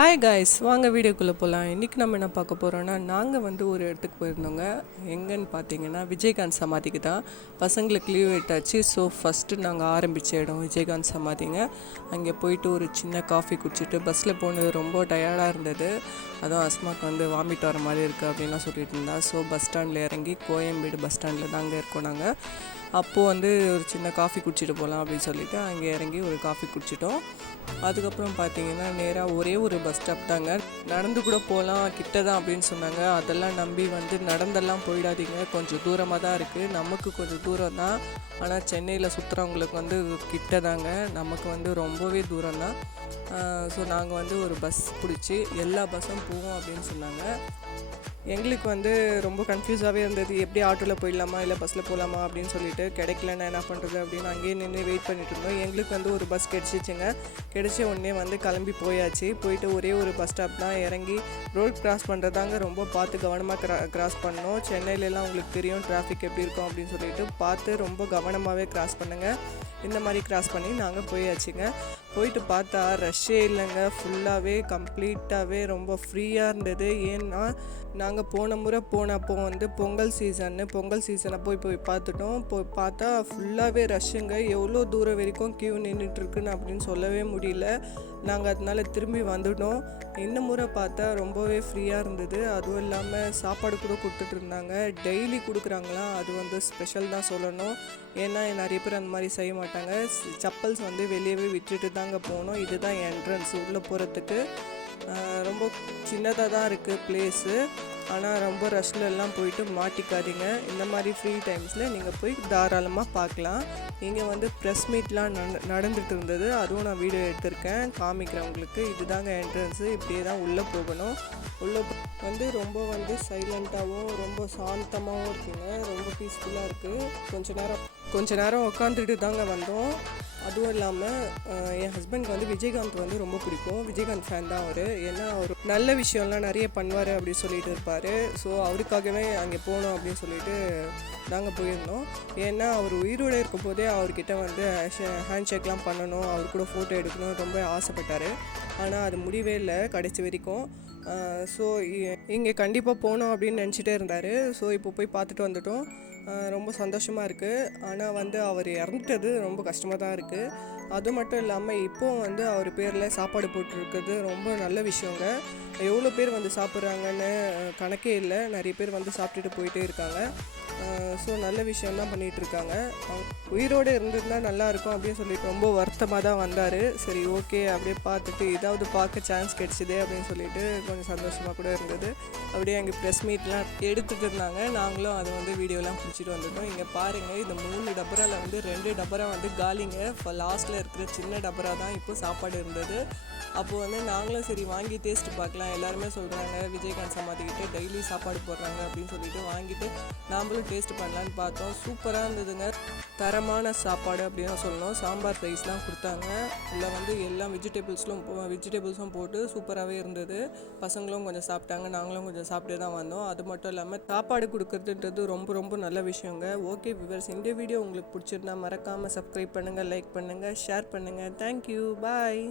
Hi guys வாங்க வீடியோக்குள்ளே போகலாம் இன்றைக்கி நம்ம என்ன பார்க்க போகிறோன்னா நாங்கள் வந்து ஒரு இடத்துக்கு போயிருந்தோங்க. எங்கன்னு பார்த்தீங்கன்னா விஜயகாந்த் சமாதிக்கு தான். பசங்களுக்கு லீவ் விட்டாச்சு ஸோ ஃபஸ்ட்டு நாங்கள் ஆரம்பித்த இடம் விஜயகாந்த் சமாதிங்க. அங்கே போயிட்டு ஒரு சின்ன காஃபி குடிச்சிட்டு பஸ்ஸில் போனது ரொம்ப டயர்டாக இருந்தது. அதுவும் அஸ்மாக்கு வந்து வாமிட் வர மாதிரி இருக்குது அப்படின்லாம் சொல்லிட்டு இருந்தா. ஸோ பஸ் ஸ்டாண்டில் இறங்கி கோயம்பேடு பஸ் ஸ்டாண்டில் அங்கே இருக்கோம் நாங்கள் அப்போது வந்து ஒரு சின்ன காஃபி குடிச்சிட்டு போகலாம் அப்படின்னு சொல்லிட்டு அங்கே இறங்கி ஒரு காஃபி குடிச்சிட்டோம். அதுக்கப்புறம் பார்த்தீங்கன்னா நேராக ஒரே ஒரு பஸ் ஸ்டாப் தாங்க. நடந்து கூட போகலாம் கிட்ட தான் அப்படின்னு சொன்னாங்க. அதெல்லாம் நம்பி வந்து நடந்தெல்லாம் போயிடாதீங்க. கொஞ்சம் தூரமாக தான் இருக்குது நமக்கு கொஞ்சம் தூரம் தான். ஆனால் சென்னையில் சுற்றுறவங்களுக்கு வந்து கிட்ட தாங்க நமக்கு வந்து ரொம்பவே தூரம் தான். ஸோ நாங்கள் வந்து ஒரு பஸ் பிடிச்சி எல்லா பஸ்ஸும் போவோம் அப்படின்னு சொன்னாங்க. எங்களுக்கு வந்து ரொம்ப கன்ஃபியூஸாகவே இருந்தது. எப்படி ஆட்டோவில் போயிடலாமா இல்லை பஸ்ஸில் போகலாமா அப்படின்னு சொல்லிட்டு கிடைக்கலன்னா என்ன பண்ணுறது அப்படின்னு அங்கேயே நின்று வெயிட் பண்ணிட்டு இருந்தோம். எங்களுக்கு வந்து ஒரு பஸ் கிடச்சிச்சுங்க. கிடைச்ச உடனே வந்து கிளம்பி போயாச்சு. போயிட்டு ஒரே ஒரு பஸ் ஸ்டாப் தான் இறங்கி ரோட் கிராஸ் பண்ணுறதாங்க ரொம்ப பார்த்து கவனமாக கிரா கிராஸ் பண்ணோம். சென்னையிலலாம் உங்களுக்கு தெரியும் டிராஃபிக் எப்படி இருக்கும் அப்படின்னு சொல்லிட்டு பார்த்து ரொம்ப கவனமாகவே கிராஸ் பண்ணுங்கள் இந்த மாதிரி கிராஸ் பண்ணி நாங்கள் போயாச்சுங்க. போயிட்டு பார்த்தா ரஷ்ஷே இல்லைங்க. ஃபுல்லாகவே கம்ப்ளீட்டாகவே ரொம்ப ஃப்ரீயாக இருந்தது. ஏன்னா நாங்கள் போன முறை போனப்போ வந்து பொங்கல் சீசன்னு பொங்கல் சீசனை போய் போய் பார்த்துட்டோம். போய் பார்த்தா ஃபுல்லாகவே ரஷ்ஷுங்க எவ்வளோ தூரம் வரைக்கும் கியூ நின்றுட்டுருக்குன்னு அப்படின்னு சொல்லவே முடியல. நாங்கள் அதனால திரும்பி வந்துட்டோம். இந்த முறை பார்த்தா ரொம்பவே ஃப்ரீயாக இருந்தது. அதுவும் இல்லாமல் சாப்பாடு கூட கொடுத்துட்டு இருந்தாங்க. டெய்லி கொடுக்குறாங்களா? அது வந்து ஸ்பெஷல் தான் சொல்லணும். ஏன்னா நிறைய பேர் அந்த மாதிரி செய்ய மாட்டாங்க. சப்பல்ஸ் வந்து வெளியவே விட்டுட்டு தாங்க போகணும். இதுதான் என்ட்ரன்ஸ் உள்ளே போகிறதுக்கு ரொம்ப சின்னதாக தான் இருக்குது பிளேஸு ஆனால் ரொம்ப ரஷ்ல எல்லாம் போயிட்டு மாட்டிக்காதீங்க. இந்த மாதிரி ஃப்ரீ டைம்ஸில் நீங்கள் போய் தாராளமாக பார்க்கலாம். இங்கே வந்து ப்ரெஸ் மீட்லாம் நட நடந்துட்டு இருந்தது. அதுவும் நான் வீடியோ எடுத்திருக்கேன். காமிக்கிறேன் உங்களுக்கு இதுதாங்க என்ட்ரன்ஸு இப்படியே தான் உள்ளே போகணும். உள்ளே வந்து ரொம்ப வந்து சைலண்ட்டாகவும் ரொம்ப சாந்தமாகவும் இருக்குங்க. ரொம்ப பீஸ்ஃபுல்லாக இருக்குது கொஞ்ச நேரம் கொஞ்ச நேரம் உட்காந்துட்டு தாங்க வந்தோம். அதுவும் இல்லாமல் என் ஹஸ்பண்ட்க்கு வந்து விஜயகாந்த் வந்து ரொம்ப பிடிக்கும். விஜயகாந்த் ஃபேன் தான் அவர். ஏன்னா அவர் நல்ல விஷயம்லாம் நிறைய பண்ணுவார் அப்படின்னு சொல்லிட்டு இருப்பார். ஸோ அவருக்காகவே அங்கே போகணும் அப்படின்னு சொல்லிட்டு நாங்கள் போயிருந்தோம். ஏன்னா அவர் உயிரோடு இருக்கும் போதே அவர்கிட்ட வந்து ஹேண்ட் ஷேக்லாம் பண்ணணும். அவர் கூட ஃபோட்டோ எடுக்கணும் ரொம்ப ஆசைப்பட்டார். ஆனால் அது முடிவே இல்லை கடைசி வரைக்கும். ஸோ இங்கே கண்டிப்பாக போகணும் அப்படின்னு நினச்சிட்டே இருந்தார். ஸோ இப்போ போய் பார்த்துட்டு வந்துட்டோம். ரொம்ப சந்தோஷமாக இருக்குது ஆனால் வந்து அவர் இறந்துட்டது ரொம்ப கஷ்டமாக தான் இருக்குது அது மட்டும் இல்லாமல் இப்போ வந்து அவர் பேரில் சாப்பாடு போட்டிருக்கிறது ரொம்ப நல்ல விஷயங்க. எவ்வளோ பேர் வந்து சாப்பிட்றாங்கன்னு கணக்கே இல்லை. நிறைய பேர் வந்து சாப்பிட்டுட்டு போயிட்டே இருக்காங்க. ஸோ நல்ல விஷயம்தான் பண்ணிகிட்டு இருக்காங்க. உயிரோடு இருந்திருந்தால் நல்லாயிருக்கும் அப்படின்னு சொல்லிட்டு ரொம்ப வருத்தமாக தான் வந்தார். சரி ஓகே அப்படியே பார்த்துட்டு ஏதாவது பார்க்க சான்ஸ் கிடச்சிது அப்படின்னு சொல்லிட்டு கொஞ்சம் சந்தோஷமாக கூட இருந்தது. அப்படியே அங்கே ப்ரெஸ் மீட்லாம் எடுத்துகிட்டு இருந்தாங்க. நாங்களும் அதை வந்து வீடியோலாம் பிடிச்சிட்டு வந்துட்டோம். இங்கே பாருங்கள் இந்த மூணு டபராவில் வந்து ரெண்டு டபரா வந்து காலிங்க. இப்போ லாஸ்ட்டில் இருக்கிற சின்ன டபரா தான் இப்போ சாப்பாடு இருந்தது. அப்போது வந்து நாங்களும் சரி வாங்கி டேஸ்ட் பார்க்கலாம். எல்லாருமே சொல்கிறாங்க விஜயகாந்த் சமாதிக்கிட்டு டெய்லி சாப்பாடு போடுறாங்க அப்படின்னு சொல்லிட்டு வாங்கிட்டு நாமளும் டேஸ்ட் பண்ணலான்னு பார்த்தோம். சூப்பராக இருந்ததுங்க. தரமான சாப்பாடு அப்படின்னு சொல்லணும். சாம்பார் ரைஸ்லாம் கொடுத்தாங்க. இதில் வந்து எல்லா வெஜிடபிள்ஸ்லும் வெஜிடபிள்ஸும் போட்டு சூப்பராகவே இருந்தது. பசங்களும் கொஞ்சம் சாப்பிட்டாங்க. நாங்களும் கொஞ்சம் சாப்பிட்டு தான் வந்தோம். அது மட்டும் இல்லாமல் சாப்பாடு கொடுக்குறதுன்றது ரொம்ப ரொம்ப நல்ல விஷயங்க. ஓகே விவர்ஸ் இந்த வீடியோ உங்களுக்கு பிடிச்சிருந்தா மறக்காமல் சப்ஸ்கிரைப் பண்ணுங்கள் லைக் பண்ணுங்கள் ஷேர் பண்ணுங்கள் தேங்க்யூ பாய்